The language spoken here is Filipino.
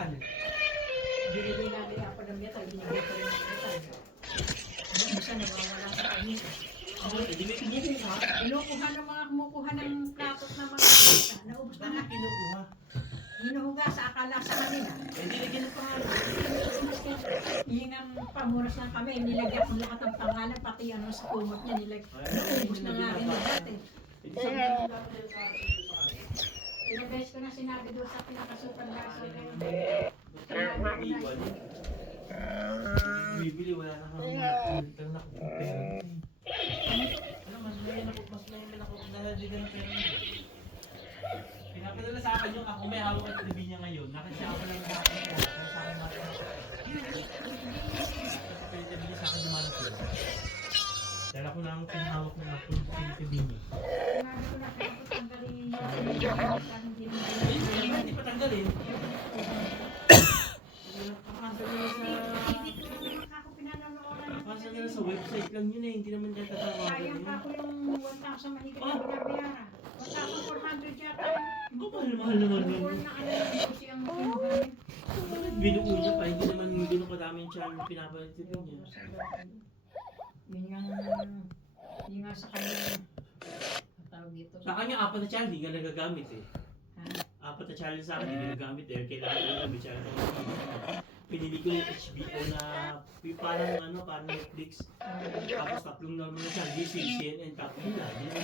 bakal. Binili namin ako ng metal, binigay ko rin ng metal. Yung isa nawawala sa kanya. Hindi may kumukuha. Kinukuha ng mga kumukuha ng platos ng mga bata. Naubos na nga. Bakit kinukuha? Hinuhugas sa akala sa kanila. Hindi lagyan ng pangalan. Yung ang pamunas lang kami, nilagyan ko lahat ng pangalan, pati ano sa kumot niya, naubos na nga rin yung dati. Hindi sabihin mo dapat yung sa akin. Ilang beses ko na sinabi doon sa pinaka-supervisor kayo. Bibili, wala na kang mga nakupera. Ano, mas may ako naladigan ng pera nito. Pinapadala sa akin yung ako may hawak at TV niya ngayon. Nakasya ako lang sa akin. Sa akin natin. Pwede bili sa akin yung mga natin. Dahil ako na ang pinahawak ng ako yung TV niya. Sinabi ko na kaya ko tanggalin yung Hindi pa tanggalin. hindi ko naman ako pinanonooran. Kapasa nila sa website lang yun eh. Hindi naman kaya tatawagan Sayang yun. pa ako yung 1,000 mahigit na binabayaran. 1,400 yata. Mahal naman yun. Yung na ano yung kasi ang kinuha niya. Binuo niya pa, hindi naman gano'n kadami yung channel pinapalitin niya. Yun nga sa kanya, ang tawag dito. Sa kanya, 4 na channel, hindi nga nagagamit eh. Ha? 4 na channel sa akin, hindi nagagamit eh. Kailangan ko lang may channel. Pinili ko yung HBO na parang Netflix. Tapos 3 normal na channel, D6, CNN, tapos yun lang. Hindi naman